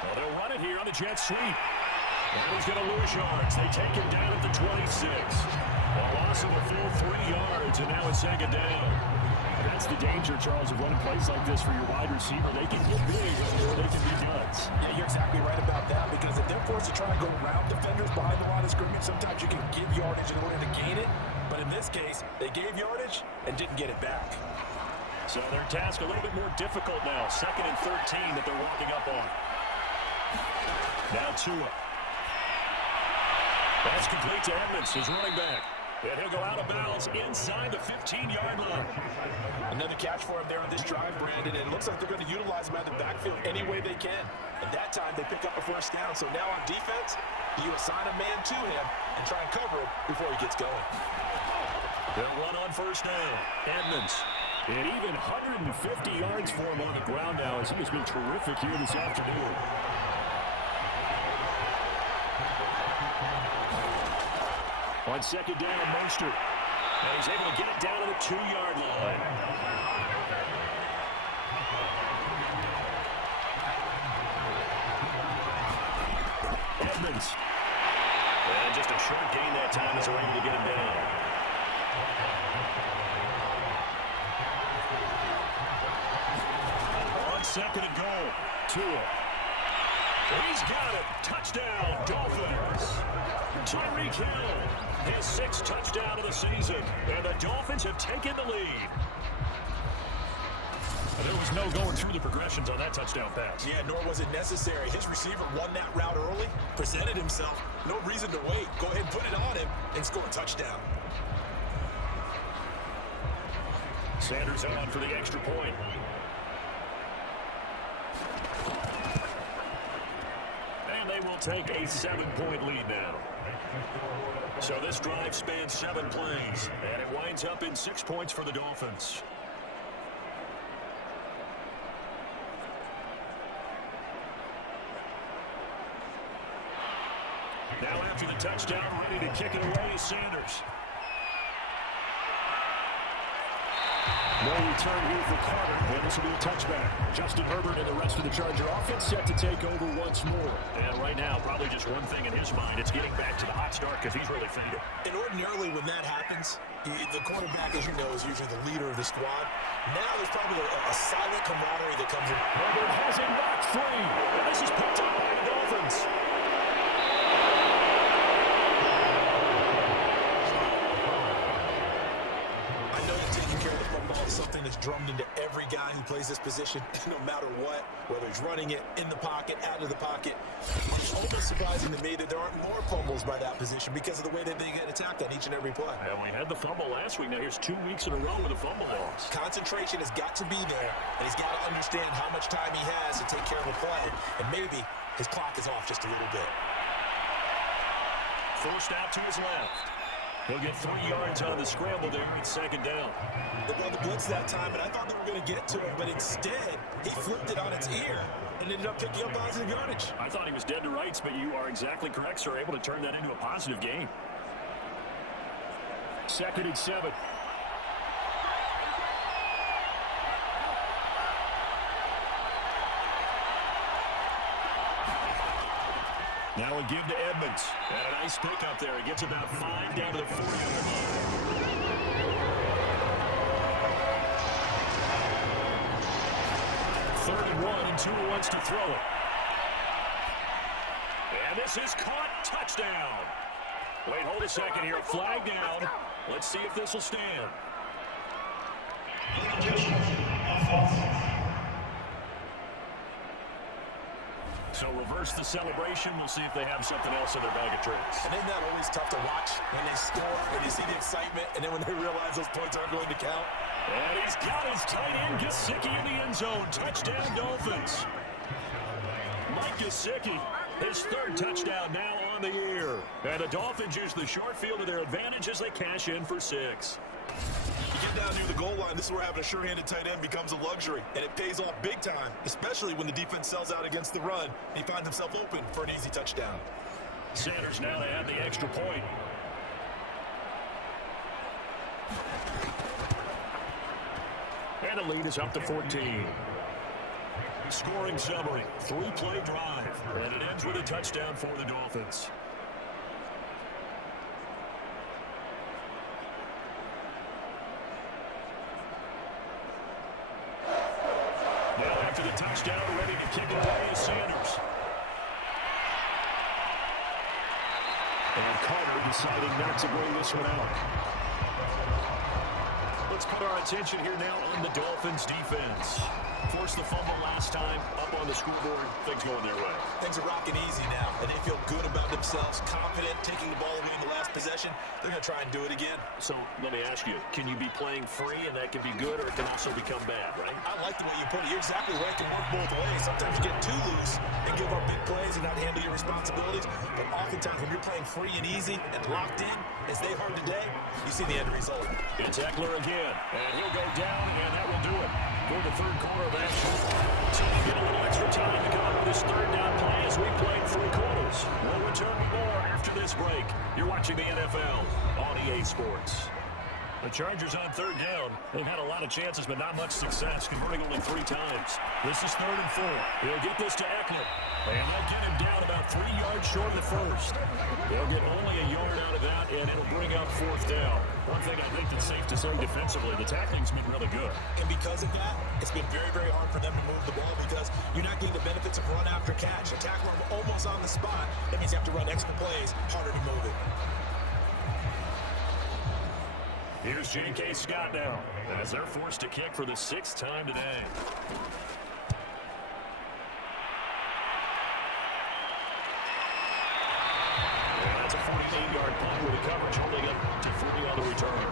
Well, they'll run it here on the jet sweep. And he's going to lose yards. They take him down at the 26. A loss of a full 3 yards, and now it's second down. That's the danger, Charles, of running plays like this for your wide receiver. They can get big or they can be nuts. Yeah, you're exactly right about that, because if they're forced to try and go around defenders behind the line of scrimmage, sometimes you can give yardage in order to gain it. But in this case, they gave yardage and didn't get it back. So their task a little bit more difficult now. 2nd and 13 that they're walking up on. Now Tua. That's complete to Edmonds, his running back. And he'll go out of bounds inside the 15-yard line. Another catch for him there on this drive, Brandon, and it looks like they're going to utilize him out of the backfield any way they can. And that time, they pick up a first down. So now on defense, you assign a man to him and try and cover him before he gets going. They'll run on first down. Edmonds. And even 150 yards for him on the ground now, as he has been terrific here this afternoon. On second down, Mostert. And he's able to get it down to the 2-yard line. Edmonds. And just a short gain that time as they're able to get him down. On second and goal, Tua. He's got it. Touchdown, Dolphins. Tyreek Hill, his 6th touchdown of the season. And the Dolphins have taken the lead. There was no going through the progressions on that touchdown pass. Yeah, nor was it necessary. His receiver won that route early, presented himself. No reason to wait. Go ahead and put it on him and score a touchdown. Sanders on for the extra point. And they will take a 7-point lead now. So this drive spans 7 plays, and it winds up in 6 points for the Dolphins. Now after the touchdown, ready to kick it away is Sanders. No return here for Carter, and this will be a touchback. Justin Herbert and the rest of the Charger offense set to take over once more. And right now, probably just one thing in his mind. It's getting back to the hot start because he's really faded. And ordinarily when that happens, the quarterback, as you know, is usually the leader of the squad. Now there's probably a silent camaraderie that comes in. Herbert has a knock free. And this is picked up by the Dolphins. Something that's drummed into every guy who plays this position, no matter what, whether he's running it, in the pocket, out of the pocket. It's almost surprising to me that there aren't more fumbles by that position because of the way that they get attacked on each and every play. And we had the fumble last week. Now here's 2 weeks in a row with a fumble loss. Concentration has got to be there, and he's got to understand how much time he has to take care of a play, and maybe his clock is off just a little bit. Forced out to his left. He'll get 3 yards on the scramble there. It's second down. They brought the blitz that time, and I thought they were going to get to him, but instead, he flipped it on its ear and ended up picking up positive yardage. I thought he was dead to rights, but you are exactly correct, sir. Able to turn that into a positive game. 2nd and 7. Now a give to Edmonds. And a nice pickup there. It gets about 5 down to the 40-yard line. 3rd and 1, and Tua wants to throw it. And this is caught. Touchdown. Wait, hold a second here. Flag down. Let's see if this will stand. So reverse the celebration. We'll see if they have something else in their bag of tricks. And isn't that always tough to watch when they score, when you see the excitement, and then when they realize those points aren't going to count? And he's got his tight end, Gesicki, in the end zone. Touchdown, Dolphins. Mike Gesicki His third touchdown now on the year. And the Dolphins use the short field to their advantage as they cash in for 6. You get down near the goal line, this is where having a sure-handed tight end becomes a luxury, and it pays off big time, especially when the defense sells out against the run. He finds himself open for an easy touchdown. Sanders now they have the extra point. And the lead is up to 14. Scoring summary, 3-play drive, and it ends with a touchdown for the Dolphins. Now after the touchdown, ready to kick it away is Sanders. And Carter deciding not to bring this one out. Let's put our attention here now on the Dolphins defense. Forced the fumble last time, up on the scoreboard, things going their way. Things are rocking easy now, and they feel good about themselves, confident, taking the ball away in the last possession. They're going to try and do it again. So let me ask you, can you be playing free and that can be good, or it can also become bad, right? I like the way you put it. You're exactly right. It can work both ways. Sometimes you get too loose and give up big plays and not handle your responsibilities. But oftentimes when you're playing free and easy and locked in, as they are today, you see the end result. It's Eckler again, and he'll go down, and that will do it for the third quarter of action. So we get a little extra time to come up with this third down play as we play 3 quarters. We'll return with more after this break. You're watching the NFL on EA Sports. The Chargers on third down. They've had a lot of chances, but not much success, converting only 3 times. This is 3rd and 4. He'll get this to Eckler. And they'll get him down about 3 yards short of the first. They'll get only a yard out of that, and it'll bring up 4th down. One thing I think that's safe to say defensively, the tackling's been really good. And because of that, it's been very, very hard for them to move the ball because you're not getting the benefits of run after catch. You tackle them almost on the spot. That means you have to run extra plays, harder to move it. Here's J.K. Scott now, as they're forced to kick for the 6th time today. And that's a 48-yard punt with the coverage holding up to 40 on the return.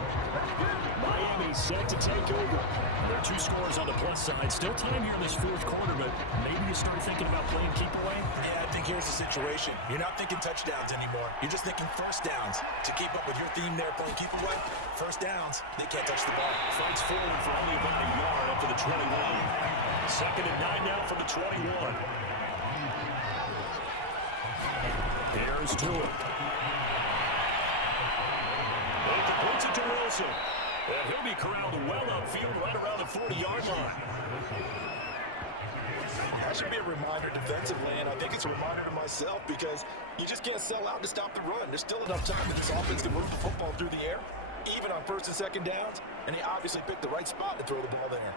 Miami set to take over. There are 2 scores on the plus side. Still time here in this 4th quarter, but maybe you start thinking about playing keep away? Yeah, I think here's the situation. You're not thinking touchdowns anymore. You're just thinking first downs. To keep up with your theme there, playing keep away, first downs, they can't touch the ball. Fights forward for only about a yard up to the 21. 2nd and 9 now from the 21. Here's Tua. He completes it to Wilson. And he'll be corralled well upfield right around the 40-yard line. That should be a reminder defensively, and I think it's a reminder to myself because you just can't sell out to stop the run. There's still enough time in this offense to move the football through the air, even on 1st and 2nd downs, and he obviously picked the right spot to throw the ball there.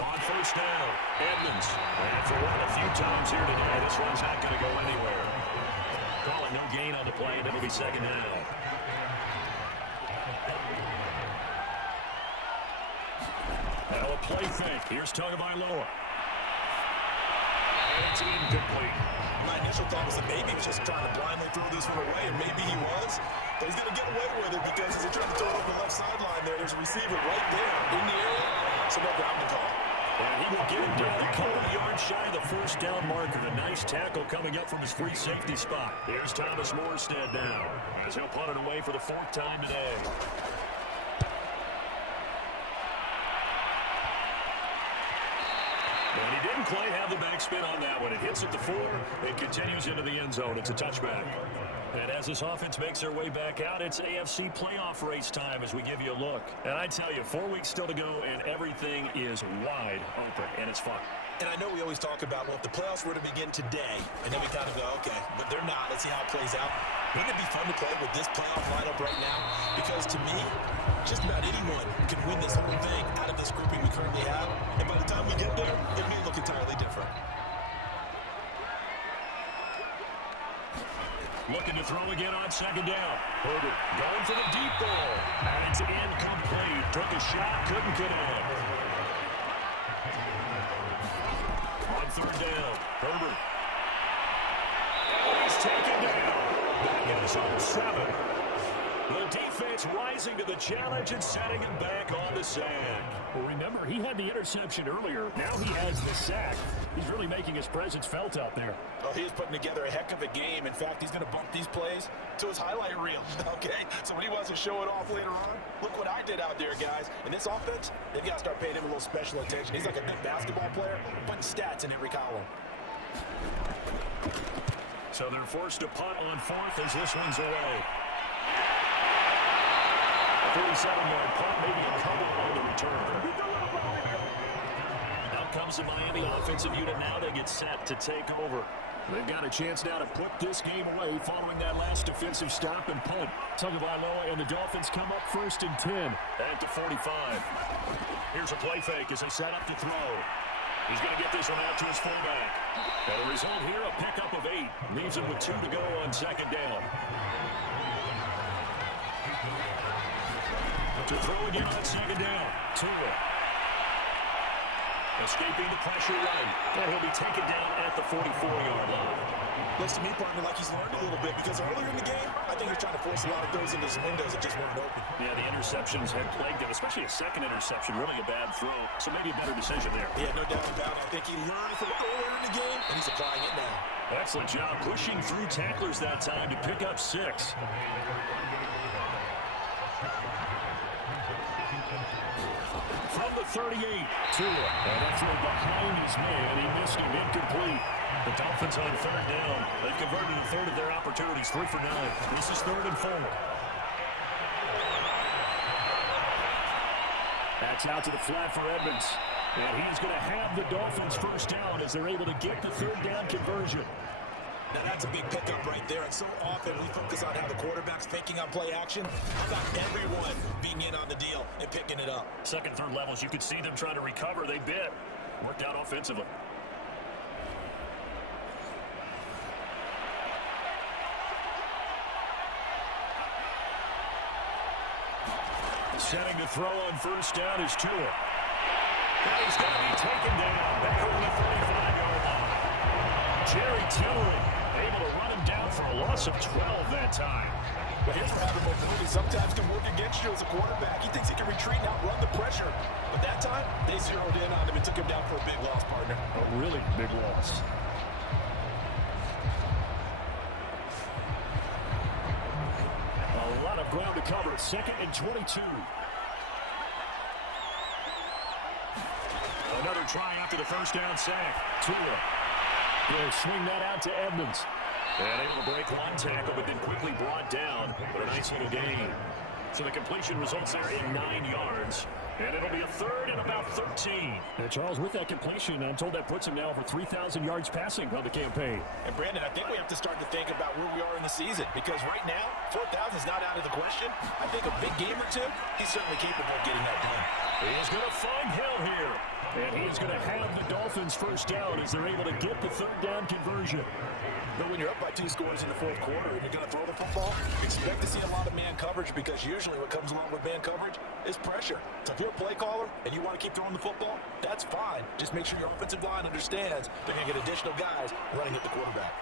On 1st down, Edmonds. And for one a few times here today, this one's not going to go anywhere. Call it no gain on the play, and it'll be 2nd down. Now a play fake. Here's Tagovailoa. And it's incomplete. My initial thought was that maybe he was just trying to blindly throw this one away, and maybe he was. But he's going to get away with it because as he tried to throw it up the left sideline there, there's a receiver right there in the area. So no ground to call. And he will get him down a couple of yards shy of the 1st down marker. A nice tackle coming up from his free safety spot. Here's Thomas Morstead now, as he'll punt it away for the 4th time today. And he didn't quite have the backspin on that one. It hits at the 4. It continues into the end zone. It's a touchback. And as this offense makes their way back out, it's AFC playoff race time as we give you a look. And I tell you, 4 weeks still to go, and everything is wide open, and it's fun. And I know we always talk about, well, if the playoffs were to begin today, and then we kind of go, okay, but they're not. Let's see how it plays out. Wouldn't it be fun to play with this playoff lineup right now? Because to me, just about anyone can win this whole thing out of this grouping we currently have. And by the time we get there, it may look entirely different. Looking to throw again on 2nd down. Herbert going for the deep ball. And it's incomplete. Took a shot, couldn't get it in. On 3rd down, Herbert. And he's taken down. Back at his own 7. The defense rising to the challenge and setting him back on the sack. Well, remember, he had the interception earlier. Now he has the sack. He's really making his presence felt out there. Oh, he's putting together a heck of a game. In fact, he's going to bump these plays to his highlight reel, okay? So when he wants to show it off later on, look what I did out there, guys. And this offense, they've got to start paying him a little special attention. He's like a good basketball player, putting stats in every column. So they're forced to punt on fourth as this one's away. 37-yard punt, maybe a couple on the return. Out comes the Miami offensive unit. Now they get set to take over. They've got a chance now to put this game away following that last defensive stop and punt. Tagovailoa and the Dolphins come up 1st and 10 at the 45. Here's a play fake as they set up to throw. He's going to get this one out to his fullback. And the result here, a pickup of 8. Leaves him with 2 to go on 2nd down. To throw again on 2nd down. Tua. Escaping the pressure right. And he'll be taken down at the 44-yard line. Looks to me, partner, like he's learned a little bit because earlier in the game, I think he's trying to force a lot of throws into some windows that just weren't open. Yeah, the interceptions have plagued him, especially a second interception, really a bad throw. So maybe a better decision there. Yeah, no doubt about it. I think he learned from earlier in the game, and he's applying it now. Excellent job pushing through tacklers that time to pick up 6. From the 38, Tua. And that throw behind his man. He missed him, incomplete. The Dolphins on 3rd down. They've converted a third of their opportunities, 3 for 9. This is 3rd and 4. That's out to the flat for Edmonds. And he's going to have the Dolphins 1st down as they're able to get the 3rd down conversion. Now, that's a big pickup right there. And so often we focus on how the quarterback's thinking on play action. How about everyone being in on the deal and picking it up? Second, third levels, you could see them trying to recover. They bit. Worked out offensively. Setting the throw on 1st down is Tua. And he's going to be taken down back over the 35-yard line. Jerry Tillery able to run him down for a loss of 12 that time. But here's where having mobility sometimes can work against you as a quarterback. He thinks he can retreat and outrun the pressure. But that time, they zeroed in on him and took him down for a big loss, partner. A really big loss. A lot of ground to cover. 2nd and 22. Another try after the 1st down sack. Tua. He'll swing that out to Edmonds. And able to break one tackle, but then quickly brought down. But a nice little gain. So the completion results there in 9 yards. And it'll be a 3rd and about 13. And Charles, with that completion, I'm told that puts him now over 3,000 yards passing on the campaign. And Brandon, I think we have to start to think about where we are in the season. Because right now, 4,000 is not out of the question. I think a big game or two, he's certainly capable of getting that done. He's going to find Hill here. And he's going to have the Dolphins 1st down as they're able to get the 3rd down conversion. But when you're up by 2 scores in the 4th quarter and you're going to throw the football, expect to see a lot of man coverage because usually what comes along with man coverage is pressure. So if you're a play caller and you want to keep throwing the football, that's fine. Just make sure your offensive line understands they're going to get additional guys running at the quarterback.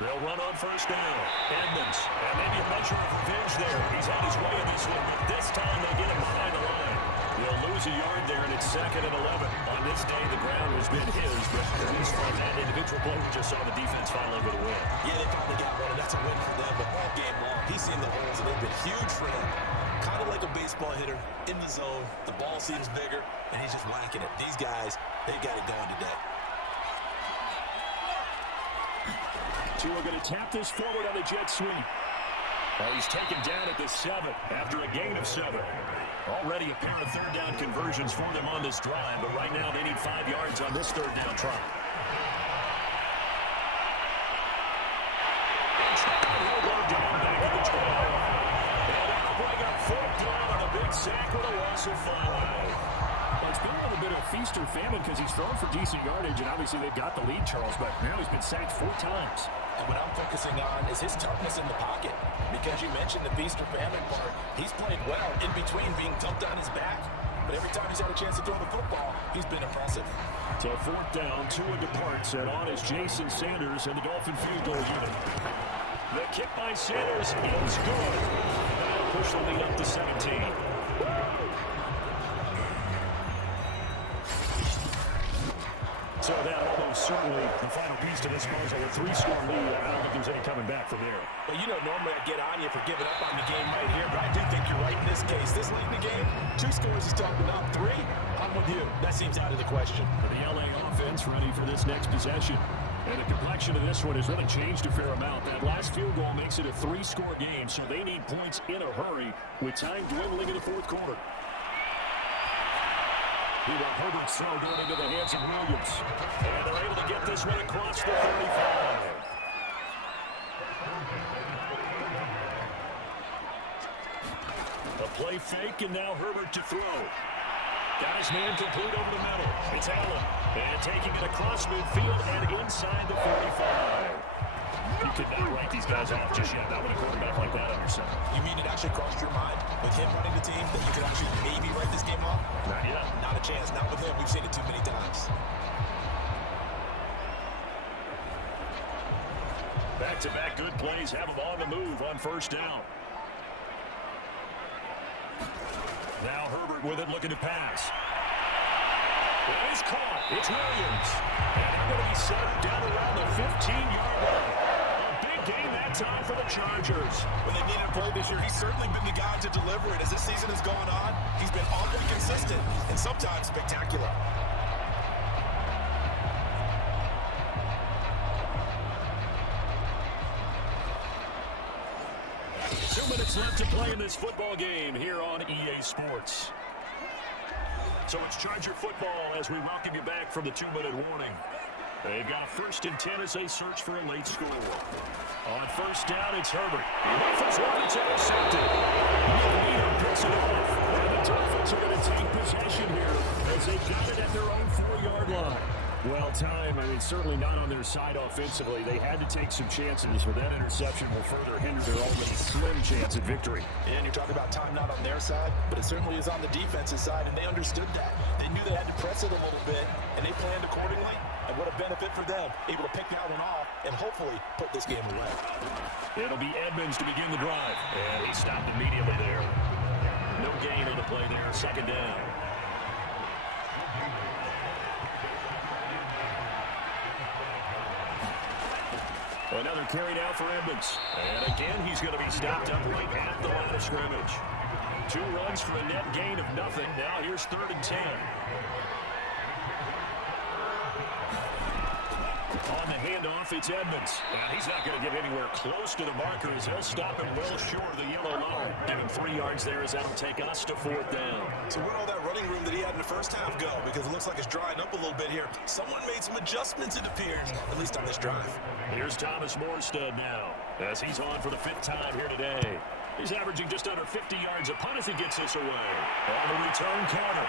They'll run on 1st down. Edmonds. And maybe a measure of revenge there. He's on his way in this one. But this time they get him behind the line. He'll lose a yard there, and it's 2nd and 11. On this day, the ground has been his, but he's from that individual play. We just saw the defense finally get a win. Yeah, they finally got one, and that's a win for them. But all game long, he's seen the holes, and they've been huge for him. Kind of like a baseball hitter in the zone. The ball seems bigger, and he's just whacking it. These guys, they've got it going today. Tua going to tap this forward on the jet sweep. Well, he's taken down at the 7 after a gain of 7. Already a pair of 3rd down conversions for them on this drive, but right now they need 5 yards on this 3rd down try. He'll go down back at the 12. And that'll bring up 4th down on a big sack with a loss of 5. Well, it's been a little bit of feast or famine because he's thrown for decent yardage, and obviously they've got the lead, Charles, but now he's been sacked 4 times. And what I'm focusing on is his toughness in the pocket. Because you mentioned the feast or famine part. He's played well in between being dumped on his back but every time he's had a chance to throw the football, he's been impressive. So fourth down, Tua departs, and on is Jason Sanders and the Dolphin field goal unit. The kick by Sanders is good. That'll push the lead up to 17. So that almost certainly the final piece to this puzzle. A 3-score lead. I don't think there's any coming back from there. Well, you know, normally I get on you for giving up on the game right here, but I do think you're right in this case. This late in the game, 2 scores is tough enough. 3, I'm with you. That seems out of the question. For the LA offense, ready for this next possession. And the complexion of this one has really changed a fair amount. That last field goal makes it a 3-score game, so they need points in a hurry with time dwindling in the fourth quarter. He will Herbert's throw going into the hands of Williams. And they're able to get this one across the 35. A play fake, and now Herbert to throw. Got his man complete over the middle. It's Allen. And taking it across midfield and inside the 45. You could not write these guys off just yet. Not with a quarterback like that on your side. You mean it actually crossed your mind with him running the team that you could actually maybe write this game off? Not yet. Not a chance. Not with him. We've seen it too many times. Back-to-back good plays have him on the move on first down. Now Herbert with it, looking to pass. It is caught. It's Williams. And they're going to be set down around the 15-yard line. A big game that time for the Chargers. When they needed a play this year, he's certainly been the guy to deliver it. As this season has gone on, he's been awfully consistent and sometimes spectacular. Left to play in this football game here on EA Sports. So it's Charger football as we welcome you back from the 2-minute warning. They've got a 1st and 10 as they search for a late score. On first down, it's Herbert. First one, it's intercepted. Leader picks it off. And the Dolphins are going to take possession here as they've got it at their own 4-yard line. Well timed. I mean, certainly not on their side offensively. They had to take some chances, but that interception will further hinder their already slim chance at victory. And you're talking about time not on their side, but it certainly is on the defensive side, and they understood that. They knew they had to press it a little bit, and they planned accordingly. And what a benefit for them, able to pick that one off and hopefully put this game away. It'll be Edmonds to begin the drive, and he stopped immediately there. No gain on the play there, 2nd down. Another carry now for Edmonds. And again, he's going to be stopped up right at the line of scrimmage. 2 runs for a net gain of nothing. Now here's 3rd and 10. On the handoff, it's Edmonds. And he's not going to get anywhere close to the marker as he'll stop him well short of the yellow line. Give him 3 yards there as that'll take us to 4th down. So where'd all that running room that he had in the first half go? Because it looks like it's drying up a little bit here. Someone made some adjustments, it appears, at least on this drive. Here's Thomas Morstead now as he's on for the 5th time here today. He's averaging just under 50 yards a punt as he gets this away. On the return corner.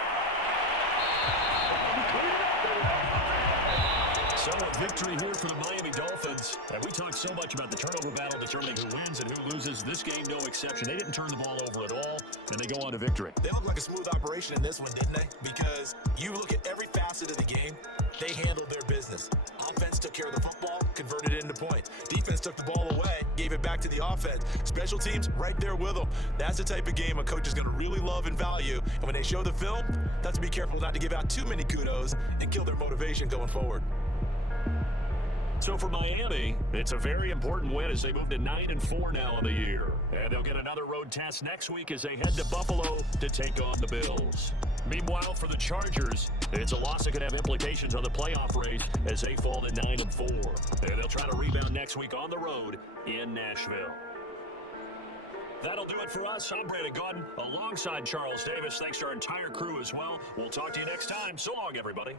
So a victory here for the Miami Dolphins. And we talked so much about the turnover battle determining who wins and who loses. This game, no exception. They didn't turn the ball over at all, and they go on to victory. They looked like a smooth operation in this one, didn't they? Because you look at every facet of the game, they handled their business. Offense took care of the football, converted it into points. Defense took the ball away, gave it back to the offense. Special teams, right there with them. That's the type of game a coach is going to really love and value. And when they show the film, that's to be careful not to give out too many kudos and kill their motivation going forward. So for Miami, it's a very important win as they move to 9-4 now in the year. And they'll get another road test next week as they head to Buffalo to take on the Bills. Meanwhile, for the Chargers, it's a loss that could have implications on the playoff race as they fall to 9-4. And they'll try to rebound next week on the road in Nashville. That'll do it for us. I'm Brandon Gaudin alongside Charles Davis. Thanks to our entire crew as well. We'll talk to you next time. So long, everybody.